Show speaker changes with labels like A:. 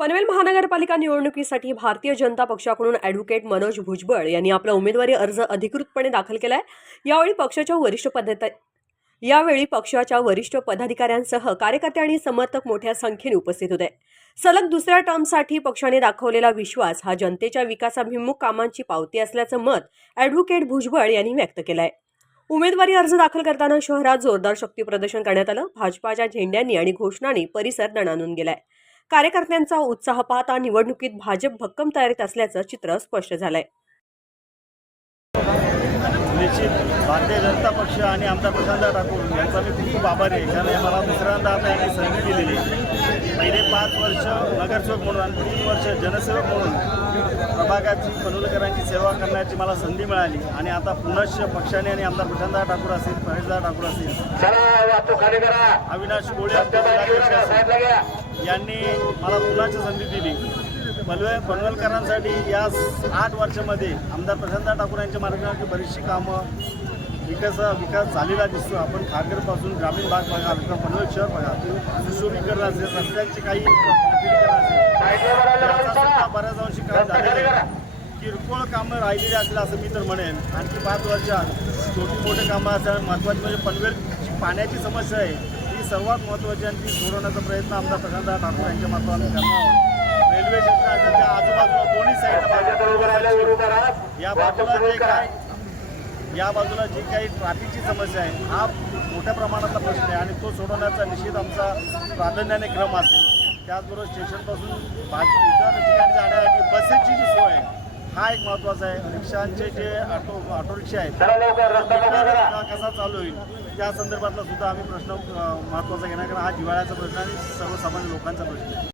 A: पनवेल महानगरपालिका निवडणुकीसाठी भारतीय जनता पक्षाकडून ॲडव्होकेट मनोज भुजबळ यांनी आपला उमेदवारी अर्ज अधिकृतपणे दाखल केला आहे यावेळी पक्षाच्या वरिष्ठ पदाधिका यावेळी पक्षाच्या वरिष्ठ पदाधिकाऱ्यांसह कार्यकर्ते आणि समर्थक मोठ्या संख्येने उपस्थित होते. सलग दुसऱ्या टर्मसाठी पक्षाने दाखवलेला विश्वास हा जनतेच्या विकासाभिमुख कामांची पावती असल्याचं मत ॲडव्होकेट भुजबळ यांनी व्यक्त केलं आहे उमेदवारी अर्ज दाखल करताना शहरात जोरदार शक्ती प्रदर्शन करण्यात आलं. भाजपाच्या झेंड्यांनी आणि घोषणांनी परिसर दणानून गेलाय. कार्यकर्त्यांचा उत्साह पाहता निवडणुकीत भाजप भक्कम तयारीत असल्याचं चित्र स्पष्ट झालंय.
B: निश्चित भारतीय जनता पक्ष आणि आमदार प्रशांत ठाकूर यांचा मी खूप आभारी आहे. कारण मला दुसऱ्यांदा आता यांनी संधी दिलेली आहे. पहिले पाच वर्ष नगरसेवक म्हणून आणि तीन वर्ष जनसेवक म्हणून प्रभागाची पनवेलकरांची सेवा करण्याची मला संधी मिळाली. आणि आता पुनश्च पक्षाने आणि आमदार प्रशांत ठाकूर असतील परेशदार ठाकूर असतील
C: चला वाहतूक खाली करा.
B: अविनाश कोळी यांनी मला पुन्हाची संधी दिली. पनवे पनवेलकरांसाठी या आठ वर्षामध्ये आमदार प्रशांत ठाकूर यांच्या मार्गावरची बरीचशी कामं विकास विकास झालेला दिसतो. आपण खारघरपासून ग्रामीण भाग बघा किंवा पनवेल शहर बघा. सुशोभीकरण असेल रस्त्यांची काही असेल. बऱ्याच अंशी काम झालेलं किरकोळ कामं राहिलेली असतील असं मी तर म्हणेन. आणखी पाच वर्षात छोटी मोठी कामं असतात महत्त्वाची म्हणजे पनवेलची पाण्याची समस्या आहे. ही सर्वात महत्त्वाची आणि ती सोडवण्याचा प्रयत्न आमदार प्रशांत ठाकूर यांच्या मार्फत आम्ही करणार आहोत रेल्वे स्टेशन असेल त्या आजूबाजूला दोन्ही
C: राहा.
B: या बाजूला जे. काय या बाजूला जी काही ट्रॅफिकची समस्या आहे हा मोठ्या प्रमाणातला प्रश्न आहे आणि तो सोडवण्याचा निश्चित आमचा प्राधान्याने क्रम असेल त्याचबरोबर स्टेशनपासून बाजू इतर ठिकाणी जाण्यासाठी बसेसची जी सोय आहे हा एक महत्त्वाचा आहे रिक्षांचे जे ऑटो ऑटो रिक्षा आहेत हा कसा चालू होईल? त्या संदर्भातला सुद्धा आम्ही प्रश्न महत्त्वाचा घेणार कारण हा जिवाळ्याचा प्रश्न आणि सर्वसामान्य लोकांचा प्रश्न आहे.